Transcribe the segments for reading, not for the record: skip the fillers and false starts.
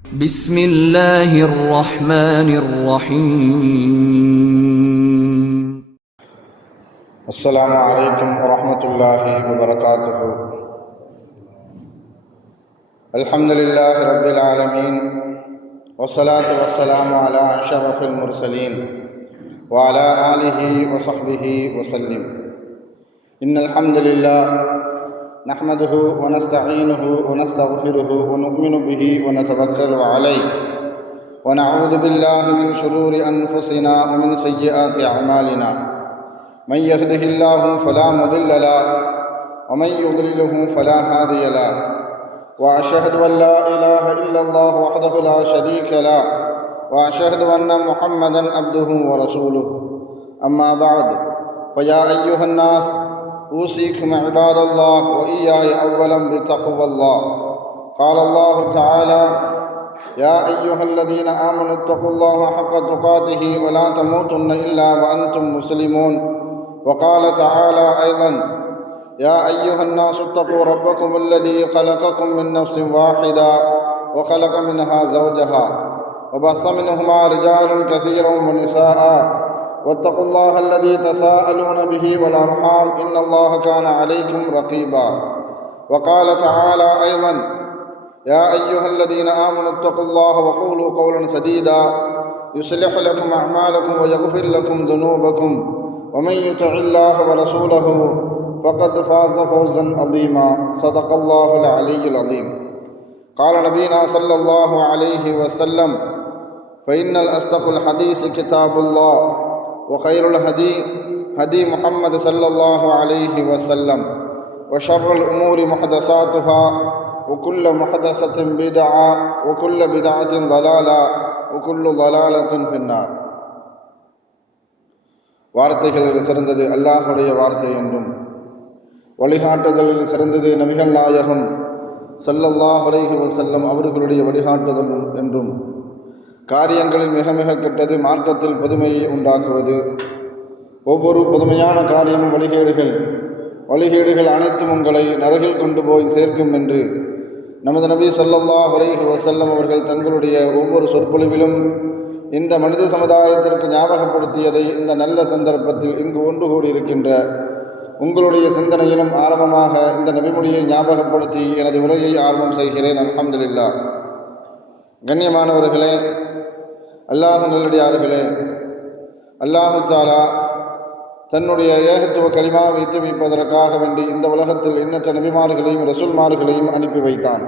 بسم الله الرحمن الرحيم. السلام عليكم ورحمة الله وبركاته. الحمد لله رب العالمين، والصلاة والسلام على أشرف المرسلين وعلى آله وصحبه وسلم. إن الحمد لله نحمده ونستعينه ونستغفره ونؤمن به ونتوكل عليه، ونعوذ بالله من شرور أنفسنا ومن سيئات أعمالنا. من يهده الله فلا مضل له ومن يضلله فلا هادي له، وأشهد أن لا إله إلا الله وحده لا شريك له، وأشهد أن محمدا عبده ورسوله. أما بعد، فيا أيها الناس أوصيكم عباد الله وإياي أولا بتقوى الله. قال الله تعالى: يا أيها الذين آمنوا اتقوا الله حق تقاته ولا تموتن إلا وأنتم مسلمون. وقال تعالى أيضا: يا أيها الناس اتقوا ربكم الذي خلقكم من نفس واحدة وخلق منها زوجها وبث منهما رجالا كثيرا ونساء، واتقوا الله الذي تساءلون به والأرحام إن الله كان عليكم رقيبا. وقال تعالى أيضا: يا أيها الذين آمنوا اتقوا الله وقولوا قولا سديدا يصلح لكم أعمالكم ويغفر لكم ذنوبكم، ومن يطع الله ورسوله فقد فاز فوزا عظيما. صدق الله العلي العظيم. قال نبينا صلى الله عليه وسلم: فإن الأصدق الحديث كتاب الله، وخير الهدي هدي محمد صلى الله عليه وسلم، وشر الأمور محدثاتها، وكل محدثة بدعة، وكل بدعة ضلالة، وكل ضلالة في النار. வார்த்தைகளில் சிறந்தது அல்லாஹுடைய வார்த்தை என்றும், வழிகாட்டுதலில் சிறந்தது நபிகள் நாயகம் ஸல்லல்லாஹு அலைஹி வஸல்லம் அவர்களுடைய வழிகாட்டுதல் என்றும், காரியங்களில் மிக மிக கெட்டது மார்க்கத்தில் புதுமையை உண்டாக்குவது, ஒவ்வொரு புதுமையான காரியமும் வழிகேடுகள் அனைத்தும் உங்களை நரகில் கொண்டு போய் சேர்க்கும் என்று நமது நபி ஸல்லல்லாஹு அலைஹி வஸல்லம் அவர்கள் தங்களுடைய ஒவ்வொரு சொற்பொழிவிலும் இந்த மனித சமுதாயத்திற்கு ஞாபகப்படுத்தியதை இந்த நல்ல சந்தர்ப்பத்தில் இங்கு ஒன்று கூடியிருக்கின்ற உங்களுடைய சிந்தனையிலும் ஆரம்பமாக இந்த நபிமொழியை ஞாபகப்படுத்தி எனது உரையை ஆரம்பம் செய்கிறேன். அல்ஹம்துலில்லாஹ். கண்ணியமானவர்களே, அல்லாஹ் நல்லடியார்களே, அல்லாஹு தஆலா தன்னுடைய ஏகத்துவ கலிமா வைத்து வைப்பதற்காக வேண்டி இந்த உலகத்தில் எண்ணற்ற நபிமார்களையும் ரசூல்மார்களையும் அனுப்பி வைத்தான்.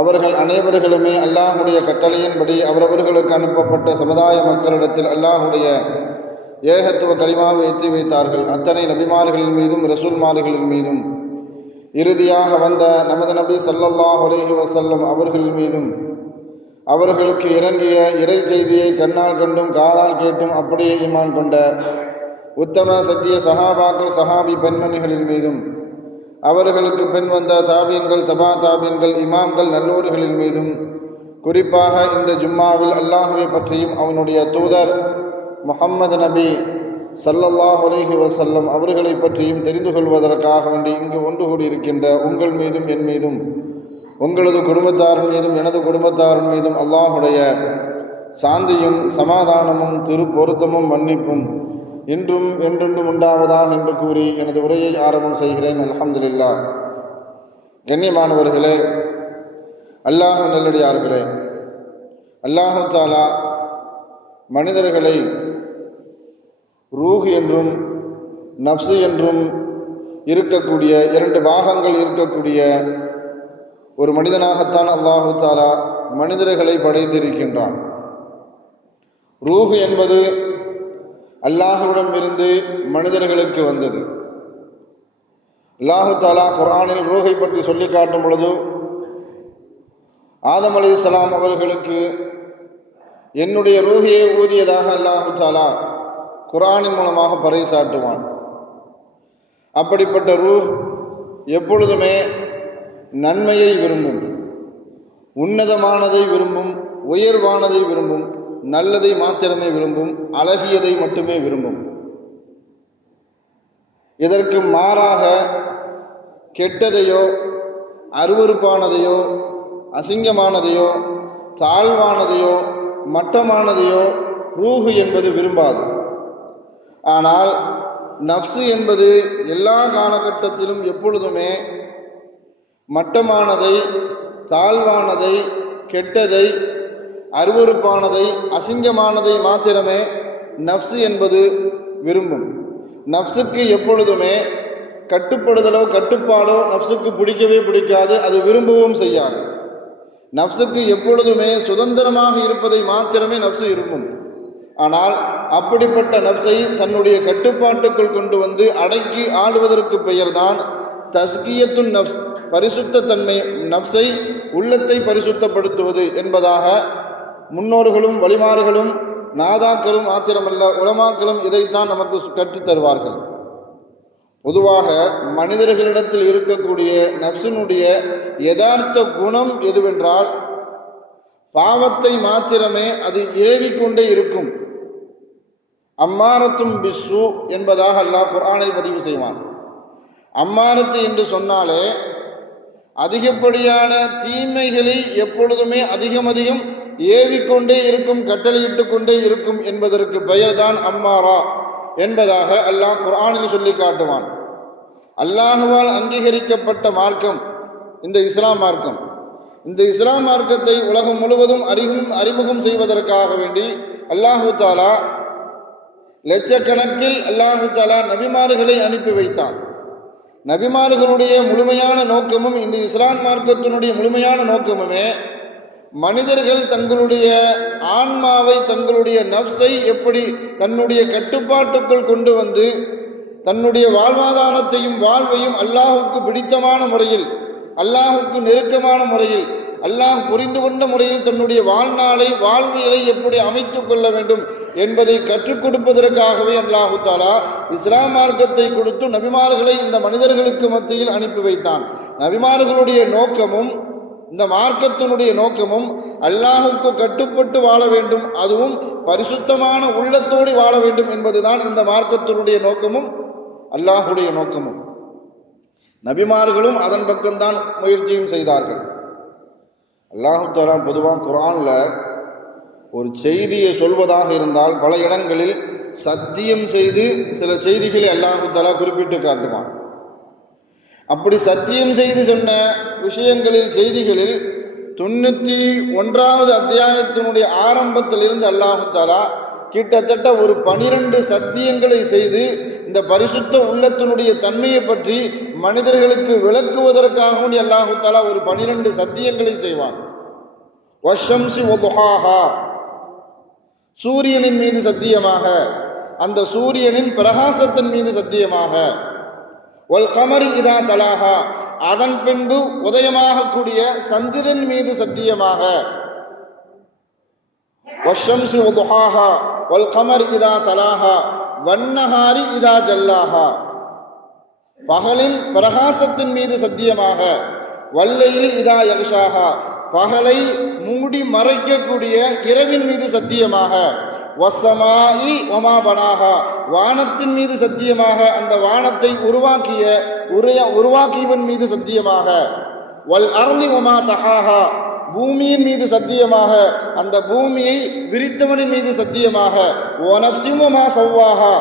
அவர்கள் அனைவர்களுமே அல்லாஹுடைய கட்டளையின்படி அவரவர்களுக்கு அனுப்பப்பட்ட சமுதாய மக்களிடத்தில் அல்லாஹுடைய ஏகத்துவ கலிமாவை எத்தி வைத்தார்கள். அத்தனை நபிமார்களின் மீதும் ரசூல்மார்களின் மீதும் இறுதியாக வந்த நமது நபி ஸல்லல்லாஹு அலைஹி வஸல்லம் அவர்களின் மீதும் அவர்களுக்கு இறங்கிய இறை செய்தியை கண்ணால் கண்டும் காதால் கேட்டும் அப்படியே ஈமான் கொண்ட உத்தம சத்திய சஹாபாக்கள் சஹாபி பெண்மணிகளின் மீதும் அவர்களுக்கு பின் வந்த தாபீன்கள் தபா தாபீன்கள் இமாம்கள் நல்லோர்களின் மீதும் குறிப்பாக இந்த ஜும்மாவில் அல்லாஹுவை பற்றியும் அவனுடைய தூதர் முஹம்மது நபி ஸல்லல்லாஹு அலைஹி வஸல்லம் அவர்களை பற்றியும் தெரிந்து கொள்வதற்காக வேண்டி இங்கு ஒன்று கூடியிருக்கின்ற உங்கள் மீதும் என் மீதும் உங்களது குடும்பத்தாரின் மீதும் எனது குடும்பத்தாரின் மீதும் அல்லாஹுடைய சாந்தியும் சமாதானமும் திருப்பொருத்தமும் மன்னிப்பும் இன்றும் என்றென்றும் உண்டாவதாக என்று கூறி எனது உரையை ஆரம்பம் செய்கிறேன். அல்ஹம்துலில்லாஹ். கண்ணியமானவர்களே, அல்லாஹ் நல்லடியார்களே, அல்லாஹு தஆலா மனிதர்களை ரூஹ் என்றும் நஃப்ஸ் என்றும் இருக்கக்கூடிய இரண்டு பாகங்கள் இருக்கக்கூடிய ஒரு மனிதனாகத்தான் அல்லாஹு தஆலா மனிதர்களை படைத்திருக்கின்றான். ரூஹ் என்பது அல்லாஹ்விடம் இருந்து மனிதர்களுக்கு வந்தது. அல்லாஹு தஆலா குர்ஆனில் ரூஹை பற்றி சொல்லி காட்டும் பொழுது ஆதம் அலைஹிஸ்ஸலாம் அவர்களுக்கு என்னுடைய ரூஹையை ஊதியதாக அல்லாஹு தஆலா குர்ஆனின் மூலமாக பறைசாட்டுவான். அப்படிப்பட்ட ரூஹ் எப்பொழுதுமே நன்மையை விரும்பும், உன்னதமானதை விரும்பும், உயர்வானதை விரும்பும், நல்லதை மாத்திரமே விரும்பும், அழகியதை மட்டுமே விரும்பும். இதற்கு மாறாக கெட்டதையோ அருவருப்பானதையோ அசிங்கமானதையோ தாழ்வானதையோ மட்டமானதையோ ரூஹு என்பது விரும்பாது. ஆனால் நப்சு என்பது எல்லா காலகட்டத்திலும் எப்பொழுதுமே மட்டமானதை, தாழ்வானதை, கெட்டதை, அருவருப்பானதை, அசிங்கமானதை மாத்திரமே நப்சு என்பது விரும்பும். நப்சுக்கு எப்பொழுதுமே கட்டுப்படுதலோ கட்டுப்பாடோ நப்சுக்கு பிடிக்கவே பிடிக்காது, அது விரும்பவும் செய்யாது. நப்சுக்கு எப்பொழுதுமே சுதந்திரமாக இருப்பதை மாத்திரமே நப்சு விரும்பும். ஆனால் அப்படிப்பட்ட நப்சை தன்னுடைய கட்டுப்பாட்டுக்குள் கொண்டு வந்து அடக்கி ஆளுவதற்கு பெயர்தான் தஸ்கியத்துன் நப்ஸ், பரிசுத்த தன்மை. நப்சை, உள்ளத்தை பரிசுத்தப்படுத்துவது என்பதாக முன்னோர்களும் வழிமாறுகளும் நாதாக்களும் மாத்திரமல்ல உலமாக்களும் இதைத்தான் நமக்கு கற்றுத் தருவார்கள். பொதுவாக மனிதர்களிடத்தில் இருக்கக்கூடிய நப்சினுடைய யதார்த்த குணம் எதுவென்றால் பாவத்தை மாத்திரமே அது ஏவிக்கொண்டே இருக்கும். அம்மாரத்தும் பிஸ்ஸு என்பதாக அல்லாஹ் குர்ஆனில் பதிவு செய்வான். அம்மாரத்து என்று சொன்னாலே அதிகப்படியான தீமைகளை எப்பொழுதுமே அதிகம் ஏவிக்கொண்டே இருக்கும், கட்டளையிட்டு கொண்டே இருக்கும் என்பதற்கு பெயர்தான் அம்மாரா என்பதாக அல்லாஹ் குர்ஆனில் சொல்லி காட்டுவான். அல்லாஹுவால் அங்கீகரிக்கப்பட்ட மார்க்கம் இந்த இஸ்லாம் மார்க்கம். இந்த இஸ்லாம் மார்க்கத்தை உலகம் முழுவதும் அறிமுகம் செய்வதற்காக வேண்டி அல்லாஹு தாலா லட்சக்கணக்கில் அல்லாஹு தாலா நபிமார்களை அனுப்பி வைத்தான். நபிமார்களுடைய முழுமையான நோக்கமும், இந்த இஸ்லாம் மார்க்கத்தினுடைய முழுமையான நோக்கமுமே மனிதர்கள் தங்களுடைய ஆன்மாவை, தங்களுடைய நப்சை எப்படி தன்னுடைய கட்டுப்பாட்டுக்குள் கொண்டு வந்து தன்னுடைய வாழ்வாதாரத்தையும் வாழ்வையும் அல்லாஹுக்கு பிடித்தமான முறையில், அல்லாஹுக்கு நெருக்கமான முறையில், அல்லாஹ் புரிந்து கொண்ட முறையில் தன்னுடைய வாழ்நாளை, வாழ்வியலை எப்படி அமைத்துக் கொள்ள வேண்டும் என்பதை கற்றுக் கொடுப்பதற்காகவே அல்லாஹு தாலா இஸ்லாம் மார்க்கத்தை கொடுத்து நபிமார்களை இந்த மனிதர்களுக்கு மத்தியில் அனுப்பி வைத்தான். நபிமார்களுடைய நோக்கமும் இந்த மார்க்கத்தினுடைய நோக்கமும் அல்லாஹுக்கு கட்டுப்பட்டு வாழ வேண்டும், அதுவும் பரிசுத்தமான உள்ளத்தோடு வாழ வேண்டும் என்பதுதான் இந்த மார்க்கத்தினுடைய நோக்கமும் அல்லாஹுடைய நோக்கமும். நபிமார்களும் அதன் பக்கம்தான் முயற்சியும் செய்தார்கள். அல்லாஹு தஆலா பொதுவாக குர்ஆனில் ஒரு செய்தியை சொல்வதாக இருந்தால் பல இடங்களில் சத்தியம் செய்து சில செய்திகளை அல்லாஹு தஆலா குறிப்பிட்டு காட்டுவான். அப்படி சத்தியம் செய்து சொன்ன விஷயங்களில், செய்திகளில் 91வது அத்தியாயத்தினுடைய ஆரம்பத்திலிருந்து அல்லாஹு தஆலா கிட்டத்தட்ட ஒரு 12 சத்தியங்களை செய்து இந்த பரிசுத்த உள்ளத்தினுடைய தன்மையை பற்றி மனிதர்களுக்கு விளக்குவதற்காகவும் அல்லாஹு தஆலா ஒரு 12 சத்தியங்களை செய்வான். வஷம்சி வதுஹாஹா, சூரியனின் மீது சத்தியமாக, அந்த சூரியனின் பிரகாசத்தின் மீது சத்தியமாக. வல் கமரி இதா தலாஹா, அதன் பின்பு உதயமாகக்கூடிய சந்திரன் மீது சத்தியமாக. வஷம்சி வதுஹாஹா வல் கமரி இதா தலாஹா வன்னஹாரி இதா ஜல்லாஹா, பகலின் பிரகாசத்தின் மீது சத்தியமாக. வல்லைலி இதா யக்ஷாஹா, பகலை மூடி மறைக்கக்கூடிய இரவின் மீது சத்தியமாக. வஸ்ஸமாஇ வமா பனாஹா, வானத்தின் மீது சத்தியமாக, அந்த வானத்தை உருவாக்கியவன் மீது சத்தியமாக. வல் அர்லி வமா தஹாஹா, பூமியின் மீது சத்தியமாக, அந்த பூமியை விரித்தவனின் மீது சத்தியமாக. வனஃப்ஸி வமா ஸவ்வாஹா,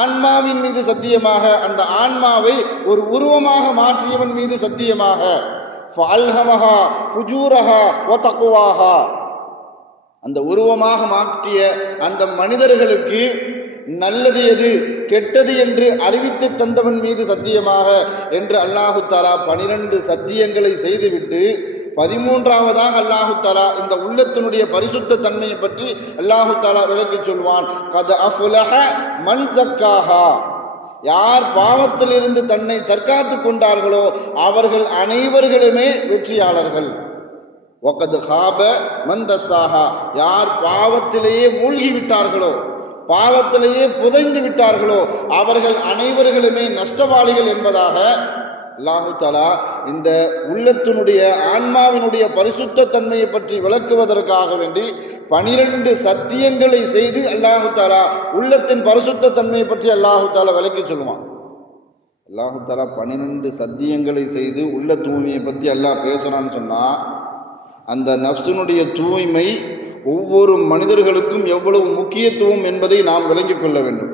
ஆன்மாவின் மீது சத்தியமாக, அந்த ஆன்மாவை ஒரு உருவமாக மாற்றியவன் மீது சத்தியமாக. ஃபஅல்ஹமஹா ஃபுஜூரஹா வ தக்வாஹா, அந்த உருவமாக மாற்றிய அந்த மனிதர்களுக்கு நல்லது எது கெட்டது என்று அறிவித்து தந்தவன் மீது சத்தியமாக என்று அல்லாஹு தஆலா 12 சத்தியங்களை செய்துவிட்டு 13வதாக அல்லாஹு தஆலா இந்த உள்ளத்தினுடைய பரிசுத்த தன்மையை பற்றி அல்லாஹு தஆலா விளக்கி சொல்வான். கத் அஃப்லஹ மன் ஸக்காஹா, யார் பாவத்திலிருந்து தன்னை தற்காத்து கொண்டார்களோ அவர்கள் அனைவர்களுமே வெற்றியாளர்கள். வகத் ஹாப மன் தஸ்ஸாஹா, யார் பாவத்திலேயே மூழ்கி விட்டார்களோ, பாவத்திலேயே புதைந்து விட்டார்களோ அவர்கள் அனைவர்களுமே நஷ்டவாளிகள் என்பதாக அல்லாஹு தஆலா இந்த உள்ளத்தினுடைய ஆன்மாவினுடைய பரிசுத்த தன்மையை பற்றி விளக்குவதற்காக வேண்டி 12 சத்தியங்களை செய்து அல்லாஹு தஆலா உள்ளத்தின் பரிசுத்த தன்மையை பற்றி அல்லாஹு தஆலா விளக்கி சொல்லுவான். அல்லாஹு தஆலா 12 சத்தியங்களை செய்து உள்ள தூய்மையை பற்றி அல்லாஹ் பேசுறான்னு சொன்னா, அந்த நஃப்ஸினுடைய தூய்மை ஒவ்வொரு மனிதர்களுக்கும் எவ்வளவு முக்கியத்துவம் என்பதை நாம் விளங்கிக் கொள்ள வேண்டும்.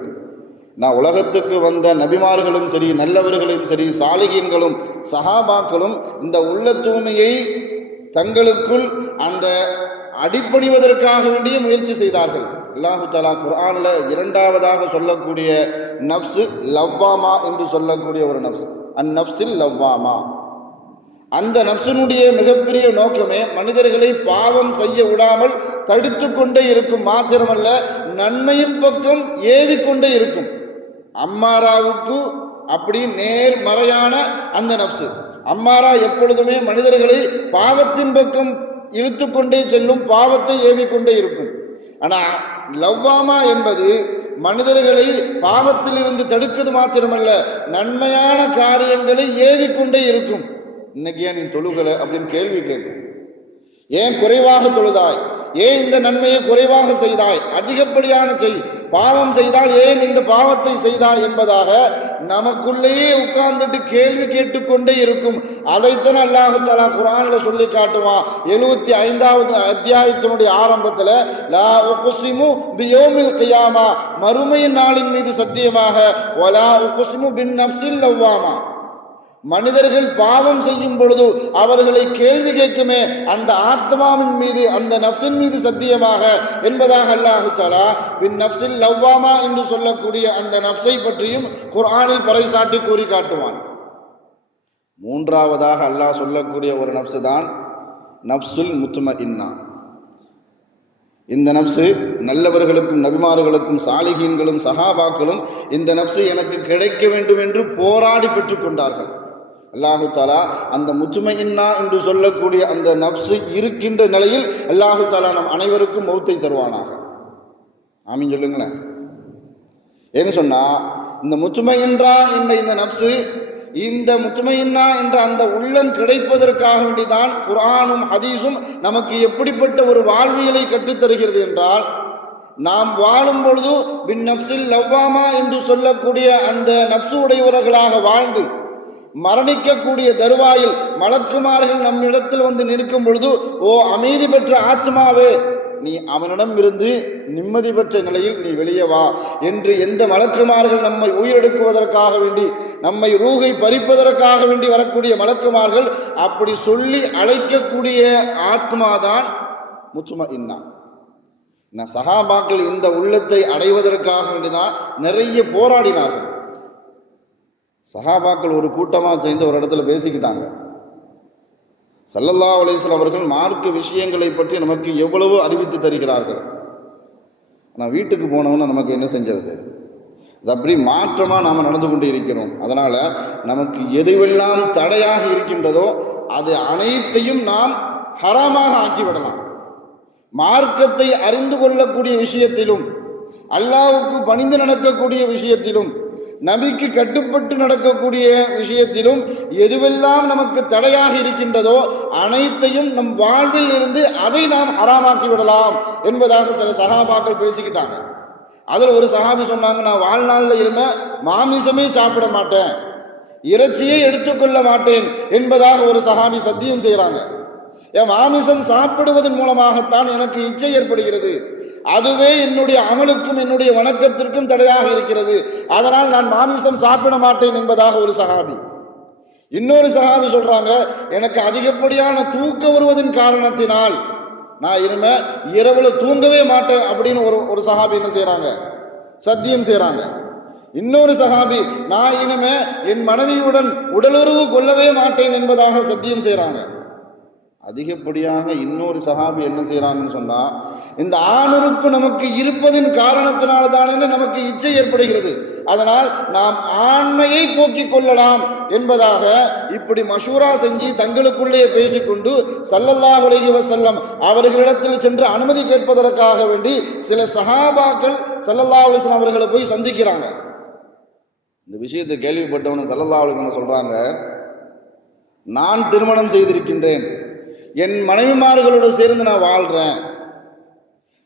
நான் உலகத்துக்கு வந்த நபிமார்களும் சரி, நல்லவர்களும் சரி, சாலிகீன்களும் சஹாபாக்களும் இந்த உள்ள தூய்மையை தங்களுக்குள் அந்த அடிப்பணிவதற்காக வேண்டிய முயற்சி செய்தார்கள். அல்லாஹு தஆலா குர்ஆனில் இரண்டாவதாக சொல்லக்கூடிய நஃப்ஸ் லவ்வாமா என்று சொல்லக்கூடிய ஒரு நஃப்ஸ், அந்நஃப்ஸில் லவ்வாமா. அந்த நஃப்ஸினுடைய மிகப்பெரிய நோக்கமே மனிதர்களை பாவம் செய்ய விடாமல் தடுத்து கொண்டே இருக்கும், மாத்திரமல்ல நன்மையின் பக்கம் ஏவிக்கொண்டே இருக்கும். அம்மாராவுக்கு அப்படி நேர்மறையான அந்த நஃப்ஸ். அம்மாரா எப்பொழுதுமே மனிதர்களை பாவத்தின் பக்கம் இழுத்து கொண்டே செல்லும், பாவத்தை ஏவிக்கொண்டே இருக்கும். ஆனால் லவ்வாமா என்பது மனிதர்களை பாவத்திலிருந்து தடுக்கிறது மாத்திரமல்ல, நன்மையான காரியங்களை ஏவிக்கொண்டே இருக்கும். இன்னைக்கு ஏன் நீ தொழுகலை அப்படின்னு கேள்வி கேட்கும். ஏன் குறைவாக தொழுதாய், ஏன் இந்த நன்மையை குறைவாக செய்தாய், அதிகப்படியான பாவம் செய்தால் ஏன் இந்த பாவத்தை செய்தாய் என்பதாக நமக்குள்ளேயே உட்கார்ந்துட்டு கேள்வி கேட்டுக்கொண்டே இருக்கும். அதைத்தான் அல்லாஹ் தஆலா குர்ஆனில் சொல்லி காட்டுவான். 75வது அத்தியாயத்தினுடைய ஆரம்பத்தில் லா உக்ஸிமு பியௌமில் கியாமா, மறுமையின் நாளின் மீது சத்தியமாக, வலா உக்ஸிமு பின் நஃப்ஸில் லவ்வாமா, மனிதர்கள் பாவம் செய்யும் பொழுது அவர்களை கேள்வி கேட்குமே அந்த ஆத்மாவின் மீது, அந்த நஃப்ஸின் மீது சத்தியமாக என்பதாக அல்லாஹு தஆலா பின் நஃப்ஸில் லவ்வாமா என்று சொல்லக்கூடிய அந்த நஃப்ஸை பற்றியும் குர்ஆனில் பறைசாட்டி கூறி காட்டுவான். மூன்றாவதாக அல்லாஹ் சொல்லக்கூடிய ஒரு நஃப்ஸ் தான் நஃப்ஸுல் முத்மஇன்னா. இந்த நஃப்ஸு நல்லவர்களுக்கும் நபிமார்களுக்கும் சாலிகீன்களும் சஹாபாக்களும் இந்த நஃப்ஸு எனக்கு கிடைக்க வேண்டும் என்று போராடி பெற்றுக்கொண்டார்கள். அல்லாஹு தஆலா அந்த முத்மஇன்னா என்று சொல்லக்கூடிய அந்த நஃப்ஸு இருக்கின்ற நிலையில் அல்லாஹு தஆலா நம் அனைவருக்கும் மௌத்தை தருவானாக. ஆமீன் சொல்லுங்களேன். ஏன்னு சொன்னா இந்த முத்மஇன்னா என்ற இந்த நஃப்ஸு, இந்த முத்மஇன்னா என்ற அந்த உள்ளம் கிடைப்பதற்காக வேண்டிதான் குர்ஆனும் ஹதீஸும் நமக்கு எப்படிப்பட்ட ஒரு வாழ்வியலை கற்றுத்தருகிறது என்றால், நாம் வாழும் பொழுது பின் நஃப்ஸில் லவ்வாமா என்று சொல்லக்கூடிய அந்த நஃப்ஸு உடையவர்களாக வாழ்ந்து மரணிக்கக்கூடிய தருவாயில் மலக்குமார்கள் நம்மிடத்தில் வந்து நிற்கும் பொழுது, ஓ அமைதி பெற்ற ஆத்மாவே, நீ அவனிடம் இருந்து நிம்மதி பெற்ற நிலையில் நீ வெளியே வா என்று எந்த மலக்குமார்கள் நம்மை உயிரெடுக்குவதற்காக வேண்டி, நம்மை ரூகை பறிப்பதற்காக வேண்டி வரக்கூடிய மலக்குமார்கள் அப்படி சொல்லி அழைக்கக்கூடிய ஆத்மாதான் முத்மஇன்னா. சஹாபாக்கள் இந்த உள்ளத்தை அடைவதற்காக வேண்டிதான் நிறைய போராடினார்கள். சஹாபாக்கள் ஒரு கூட்டமாக சேர்ந்து ஒரு இடத்துல பேசிக்கிட்டாங்க. ஸல்லல்லாஹு அலைஹி வஸல்லம் அவர்கள் மார்க்க விஷயங்களை பற்றி நமக்கு எவ்வளவோ அறிவித்து தருகிறார்கள். ஆனால் வீட்டுக்கு போனவன்னு நமக்கு என்ன செஞ்சிருது, அது அப்படி மாற்றமாக நாம் நடந்து கொண்டு இருக்கிறோம். அதனால் நமக்கு எதுவெல்லாம் தடையாக இருக்கின்றதோ அது அனைத்தையும் நாம் ஹராமாக ஆக்கிவிடலாம். மார்க்கத்தை அறிந்து கொள்ளக்கூடிய விஷயத்திலும், அல்லாஹ்வுக்கு பணிந்து நடக்கக்கூடிய விஷயத்திலும், நபிக்கு கட்டுப்பட்டு நடக்கக்கூடிய விஷயத்திலும் எதுவெல்லாம் நமக்கு தடையாக இருக்கின்றதோ அனைத்தையும் நம் வாழ்வில் இருந்து அதை நாம் ஹராமாக்கி விடலாம் என்பதாக சில சஹாபாக்கள் பேசிக்கிட்டாங்க. அதில் ஒரு சஹாபி சொன்னாங்க, நான் வாழ்நாளில் இருந்த மாமிசமே சாப்பிட மாட்டேன், இறைச்சியை எடுத்துக்கொள்ள மாட்டேன் என்பதாக ஒரு சஹாபி சத்தியம் செய்கிறாங்க. என் மாமிசம் சாப்பிடுவதன் மூலமாகத்தான் எனக்கு இச்சை ஏற்படுகிறது, அதுவே என்னுடைய அமலுக்கும் என்னுடைய வணக்கத்திற்கும் தடையாக இருக்கிறது, அதனால் நான் மாமிசம் சாப்பிட மாட்டேன் என்பதாக ஒரு சஹாபி. இன்னொரு சஹாபி சொல்றாங்க, எனக்கு அதிகப்படியான தூக்கம் வருவதன் காரணத்தினால் நான் இனிமே இரவுல தூங்கவே மாட்டேன் அப்படின்னு ஒரு சஹாபி என்ன செய்யறாங்க, சத்தியம் செய்யறாங்க. இன்னொரு சஹாபி, நான் இனிமே என் மனைவியுடன் உடலுறவு கொள்ளவே மாட்டேன் என்பதாக சத்தியம் செய்யறாங்க. அதிகப்படியாக இன்னொரு சஹாபி என்ன செய்யறாங்கன்னு சொன்னா, இந்த ஆணுறுப்பு நமக்கு இருப்பதின் காரணத்தினால்தானே நமக்கு இச்சை ஏற்படுகிறது, அதனால் நாம் ஆண்மையை போக்கிக் கொள்ளலாம் என்பதாக இப்படி மஷூரா செஞ்சு தங்களுக்குள்ளே பேசிக்கொண்டு ஸல்லல்லாஹு அலைஹி வஸல்லம் அவர்களிடத்தில் சென்று அனுமதி கேட்பதற்காக வேண்டி சில சஹாபாக்கள் ஸல்லல்லாஹு அலைஹி வஸல்லம் அவர்களை போய் சந்திக்கிறாங்க. இந்த விஷயத்தை கேள்விப்பட்டவன ஸல்லல்லாஹு அலைஹி வஸல்லம் சொல்றாங்க, நான் திருமணம் செய்திருக்கின்றேன், என் மனைவிமார்களோடு சேர்ந்து நான் வாழ்கிறேன்,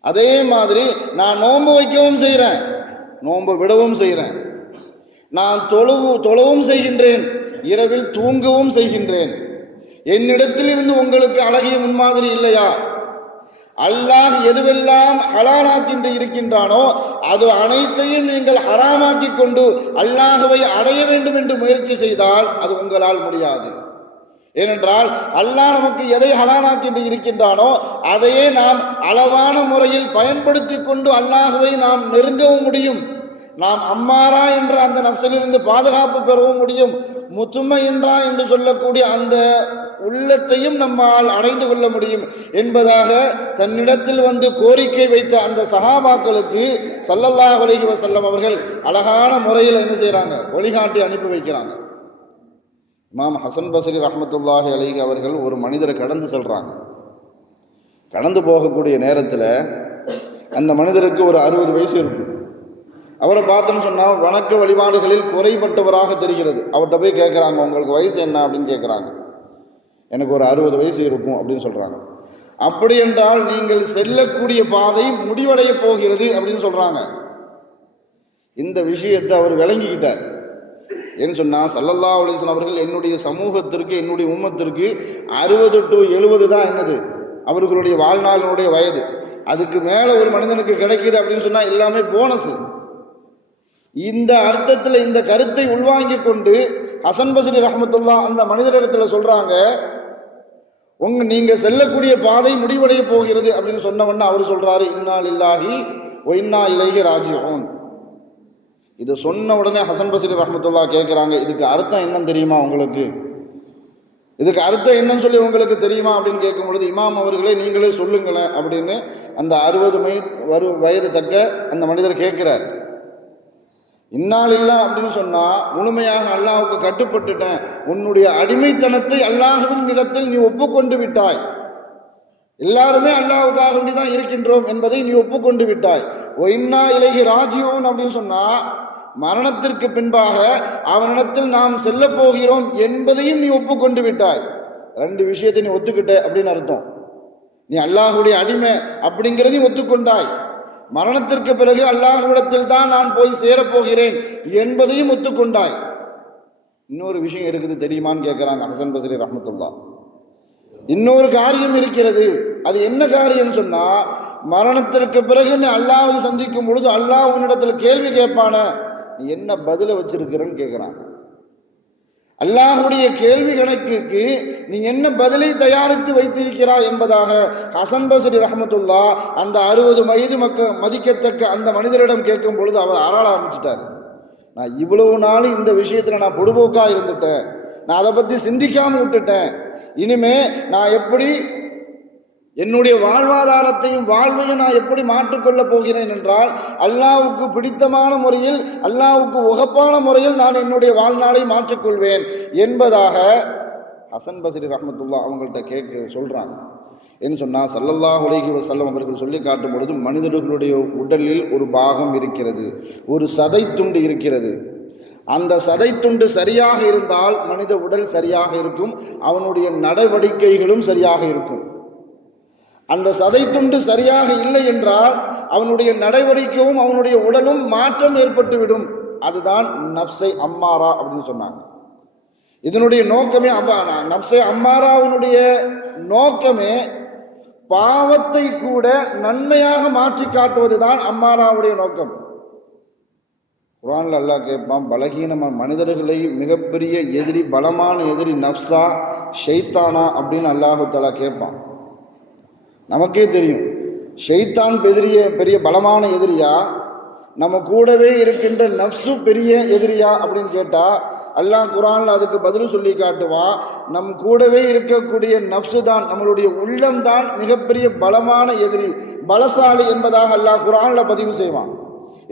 அதே மாதிரி நான் நோன்பு வைக்கவும் செய்கிறேன், நோன்பு விடவும் செய்கிறேன், நான் தொழவும் செய்கின்றேன், இரவில் தூங்கவும் செய்கின்றேன், என்னிடத்தில் இருந்து உங்களுக்கு அழகிய முன்மாதிரி இல்லையா? அல்லாஹ் எதுவெல்லாம் ஹலாலாக்கின்று இருக்கின்றானோ அது அனைத்தையும் நீங்கள் ஹராமாக்கி கொண்டு அல்லாஹுவை அடைய வேண்டும் என்று முயற்சி செய்தால் அது உங்களால் முடியாது. ஏனென்றால் அல்லாஹ் நமக்கு எதை ஹலாலாக்கின்று இருக்கின்றானோ அதையே நாம் அளவான முறையில் பயன்படுத்தி கொண்டு அல்லாஹுவை நாம் நெருங்கவும் முடியும். நாம் அம்மாரா என்ற அந்த நப்சிலிருந்து பாதுகாப்பு பெறவும் முடியும். முத்துமையின்றா என்று சொல்லக்கூடிய அந்த உள்ளத்தையும் நம்மால் அடைந்து கொள்ள முடியும் என்பதாக தன்னிடத்தில் வந்து கோரிக்கை வைத்த அந்த சஹாபாக்களுக்கு ஸல்லல்லாஹு அலைஹி வஸல்லம் அவர்கள் அழகான முறையில் என்ன செய்கிறாங்க, வழிகாட்டி அனுப்பி வைக்கிறாங்க. இமாம் ஹசன் பஸ்ரி ரஹ்மத்துல்லாஹி அலைஹி அவர்கள் ஒரு மனிதரை கடந்து செல்கிறாங்க. கடந்து போகக்கூடிய நேரத்தில் அந்த மனிதருக்கு ஒரு 60 வயசு இருக்கும். அவரை பார்த்தோன்னு சொன்னால் வணக்க வழிபாடுகளில் குறைபட்டவராக தெரிகிறது. அவர்கிட்ட போய் கேட்குறாங்க, உங்களுக்கு வயசு என்ன அப்படின்னு கேட்குறாங்க. எனக்கு ஒரு 60 வயசு இருக்கும் அப்படின்னு சொல்கிறாங்க. அப்படி என்றால் நீங்கள் செல்லக்கூடிய பாதை முடிவடைய போகிறது அப்படின்னு சொல்கிறாங்க. இந்த விஷயத்தை அவர் விளங்கிக்கிட்டார். ஏன்னு சொன்னால் ஸல்லல்லாஹு அலைஹி வஸல்லம் அவர்கள் என்னுடைய சமூகத்திற்கு என்னுடைய உம்மத்திற்கு 60 to 70 தான் என்னது அவர்களுடைய வாழ்நாளினுடைய வயது. அதுக்கு மேலே ஒரு மனிதனுக்கு கிடைக்கிது அப்படின்னு சொன்னால் எல்லாமே போனஸு. இந்த அர்த்தத்தில் இந்த கருத்தை உள்வாங்கி கொண்டு ஹசன் பஸ்ரி ரஹ்மத்துல்லாஹ் அந்த மனிதரிடத்தில் சொல்கிறாங்க, நீங்கள் செல்லக்கூடிய பாதை முடிவடைய போகிறது அப்படின்னு சொன்னவொன்னே அவர் சொல்கிறாரு, இன்னா லில்லாஹி வ இன்னா இலைஹி ராஜிஊன். இதை சொன்ன உடனே ஹசன் பஸ்ரி ரஹ்மத்துல்லாஹ் கேட்குறாங்க, இதுக்கு அர்த்தம் என்னன்னு தெரியுமா உங்களுக்கு? இதுக்கு அர்த்தம் என்னன்னு சொல்லி உங்களுக்கு தெரியுமா அப்படின்னு கேட்கும் பொழுது, இமாம் அவர்களே நீங்களே சொல்லுங்களேன் அப்படின்னு அந்த 60 வயது தக்க அந்த மனிதர் கேட்குறார். இன்னால் இல்லா அப்படின்னு சொன்னால் முழுமையாக அல்லாஹுக்கு கட்டுப்பட்டுட்டேன், உன்னுடைய அடிமைத்தனத்தை அல்லாஹுவின் இடத்தில் நீ ஒப்புக்கொண்டு விட்டாய், எல்லாருமே அல்லாஹுக்காக வேண்டி தான் இருக்கின்றோம் என்பதை நீ ஒப்புக்கொண்டு விட்டாய். ஓ இன்னா இலைஹி ராஜிஊன் அப்படின்னு சொன்னால் மரணத்திற்கு பின்பாக அவனிடத்தில் நாம் செல்ல போகிறோம் என்பதையும் நீ ஒப்புக்கொண்டு விட்டாய். 2 விஷயத்தை நீ ஒத்துக்கிட்ட அப்படின்னு அர்த்தம். நீ அல்லாஹுடைய அடிமை அப்படிங்கிறதையும் ஒத்துக்கொண்டாய், மரணத்திற்கு பிறகு அல்லாஹ்விடத்தில் தான் நான் போய் சேரப்போகிறேன் என்பதையும் ஒத்துக்கொண்டாய். இன்னொரு விஷயம் இருக்குது தெரியுமான்னு கேட்குறாங்க ஹசன் பஸ்ரி ரஹ்மத்துல்லாஹ். இன்னொரு காரியம் இருக்கிறது, அது என்ன காரியம் சொன்னால் மரணத்திற்கு பிறகு நீ அல்லாஹ்வை சந்திக்கும் பொழுது அல்லாஹ் உன்னிடத்தில் கேள்வி கேட்பான, நீ என்ன பதிலை வச்சிருக்கிறன்னு கேட்குறாங்க. அல்லாஹுடைய கேள்வி கணக்குக்கு நீ என்ன பதிலை தயாரித்து வைத்திருக்கிறாய் என்பதாக ஹசன் பஸ்ரி ரஹ்மத்துல்லாஹ் அந்த 60 வயது மதிக்கத்தக்க அந்த மனிதரிடம் கேட்கும் பொழுது அவர் அறாள ஆரம்பிச்சிட்டார். நான் இவ்வளவு நாள் இந்த விஷயத்தில் நான் பொடுபோக்காக இருந்துட்டேன், நான் அதை பற்றி சிந்திக்காமல் விட்டுட்டேன், இனிமே நான் எப்படி என்னுடைய வாழ்வாதாரத்தையும் வாழ்வையும் நான் எப்படி மாற்றிக்கொள்ளப் போகிறேன் என்றால் அல்லாஹ்வுக்கு பிடித்தமான முறையில் அல்லாஹ்வுக்கு உகப்பான முறையில் நான் என்னுடைய வாழ்நாளை மாற்றிக்கொள்வேன் என்பதாக ஹசன் பஸ்ரி ரஹ்மத்துல்லாஹ் அவங்கள்ட்ட சொல்கிறாங்க. என்று சொன்னால் ஸல்லல்லாஹு அலைஹி வஸல்லம் அவர்கள் சொல்லி காட்டும் பொழுது மனிதர்களுடைய உடலில் ஒரு பாகம் இருக்கிறது, ஒரு சதை துண்டு இருக்கிறது. அந்த சதை துண்டு சரியாக இருந்தால் மனித உடல் சரியாக இருக்கும், அவனுடைய நடவடிக்கைகளும் சரியாக இருக்கும். அந்த சதை துண்டு சரியாக இல்லை என்றால் அவனுடைய நடவடிக்கையும் அவனுடைய உடலும் மாற்றம் ஏற்பட்டுவிடும். அதுதான் நப்சை அம்மாரா அப்படின்னு சொன்னாங்க. இதனுடைய நோக்கமே நப்சை அம்மாராவினுடைய நோக்கமே பாவத்தை கூட நன்மையாக மாற்றி காட்டுவதுதான் அம்மாராவுடைய நோக்கம். குர்ஆன்ல அல்லாஹ் கேட்பான், பலகீனமான மனிதர்களை மிகப்பெரிய எதிரி, பலமான எதிரி நப்சா ஷைத்தானா அப்படின்னு அல்லாஹு தஆலா கேட்பான். நமக்கே தெரியும் ஷைத்தான் பெரிய பலமான எதிரியா, நம்ம கூடவே இருக்கின்ற நப்சு பெரிய எதிரியா அப்படின்னு கேட்டால் அல்லாஹ் குர்ஆன்ல அதுக்கு பதில் சொல்லி காட்டுவான், நம் கூடவே இருக்கக்கூடிய நப்சு தான், நம்மளுடைய உள்ளம் தான் மிகப்பெரிய பலமான எதிரி, பலசாலி என்பதாக அல்லாஹ் குர்ஆன்ல பதிவு செய்வான்.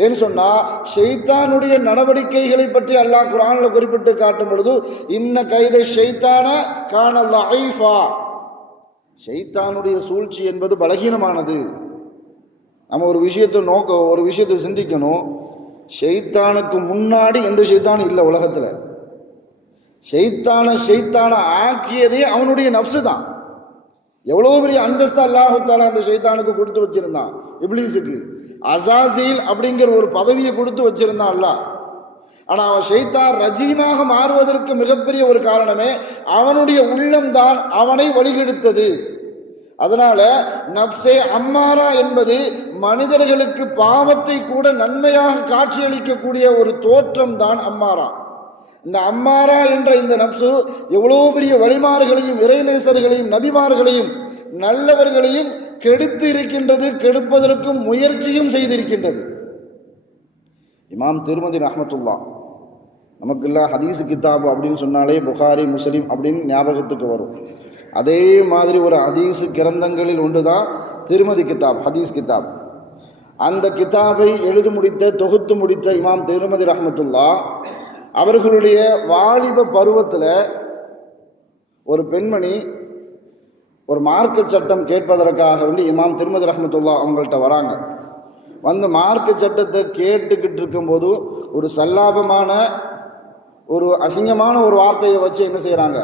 ஏன்னு சொன்னால் ஷைத்தானுடைய நடவடிக்கைகளை பற்றி அல்லாஹ் குர்ஆன்ல குறிப்பிட்டு காட்டும் பொழுது இன்ன கைத ஷைத்தான கான லஈஃபா, ஷைத்தானுடைய சூழ்ச்சி என்பது பலகீனமானது. நம்ம ஒரு விஷயத்தை சிந்திக்கணும். ஷைத்தானுக்கு முன்னாடி எந்த ஷைத்தானும் இல்லை உலகத்தில். ஷைத்தான ஆக்கியதே அவனுடைய நப்சு தான். எவ்வளோ பெரிய அந்தஸ்து அல்லாஹு தஆலா அந்த ஷைத்தானுக்கு கொடுத்து வச்சிருந்தான். இப்லீஸுக்கு அஸாஸீல் அப்படிங்கிற ஒரு பதவியை கொடுத்து வச்சிருந்தான் அல்லாஹ். ஆனால் அவன் ஷைத்தான் ரஜீமாக மாறுவதற்கு மிகப்பெரிய ஒரு காரணமே அவனுடைய உள்ளம்தான் அவனை வழிகெடுத்தது. அதனால நப்சே அம்மாரா என்பது மனிதர்களுக்கு பாவத்தை கூட நன்மையாக காட்சியளிக்கக்கூடிய ஒரு தோற்றம் தான் அம்மாரா. இந்த அம்மாரா என்ற இந்த நப்சு எவ்வளோ பெரிய வழிமார்களையும் இறைநேசர்களையும் நபிமார்களையும் நல்லவர்களையும் கெடுத்து இருக்கின்றது, கெடுப்பதற்கும் முயற்சியும் செய்திருக்கின்றது. இமாம் திருமதி ரஹ்மத்துல்லா, நமக்குள்ள ஹதீஸ் கிதாப் அப்படின்னு சொன்னாலே புகாரி முஸ்லிம் அப்படின்னு ஞாபகத்துக்கு வரும். அதே மாதிரி ஒரு ஹதீஸ் கிரந்தங்களில் ஒன்று தான் திருமதி கிதாப், ஹதீஸ் கிதாப். அந்த கிதாபை எழுதி முடித்த தொகுத்து முடித்த இமாம் திருமதி ரஹ்மத்துல்லா அவர்களுடைய வாலிப பருவத்தில் ஒரு பெண்மணி ஒரு மார்க்க சட்டம் கேட்பதற்காக வேண்டி இமாம் திருமதி ரஹ்மத்துல்லா அவங்கள்ட்ட வராங்க. வந்து மார்க்க சட்டத்தை கேட்டுக்கிட்டு இருக்கும்போது ஒரு சல்லாபமான ஒரு அசிங்கமான ஒரு வார்த்தையை வச்சு என்ன செய்கிறாங்க,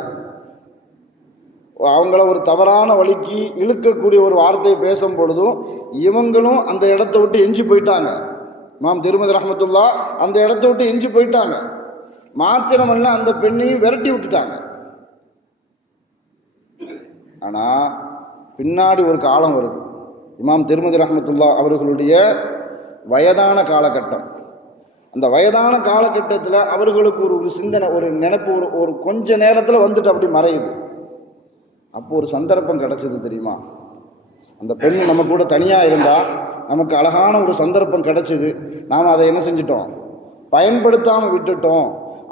அவங்கள ஒரு தவறான வழிக்கு இழுக்கக்கூடிய ஒரு வார்த்தையை பேசும் பொழுதும் இவங்களும் அந்த இடத்த விட்டு எஞ்சி போயிட்டாங்க. இமாம் திருமதி ரஹ்மத்துல்லா அந்த இடத்த விட்டு எஞ்சி போயிட்டாங்க. மாத்திரமல்ல அந்த பெண்ணையும் விரட்டி விட்டுட்டாங்க. ஆனால் பின்னாடி ஒரு காலம் வருது. இமாம் திருமதி ரஹ்மத்துல்லா அவர்களுடைய வயதான காலகட்டம். அந்த வயதான காலகட்டத்தில் அவர்களுக்கு ஒரு சிந்தனை, ஒரு நினைப்பு, ஒரு கொஞ்ச நேரத்தில் வந்துட்டு அப்படி மறையுது. அப்போ ஒரு சந்தர்ப்பம் கிடச்சிது தெரியுமா? அந்த பெண் நம்ம கூட தனியாக இருந்தால் நமக்கு அழகான ஒரு சந்தர்ப்பம் கிடச்சிது, நாம் அதை என்ன செஞ்சிட்டோம், பயன்படுத்தாமல் விட்டுட்டோம்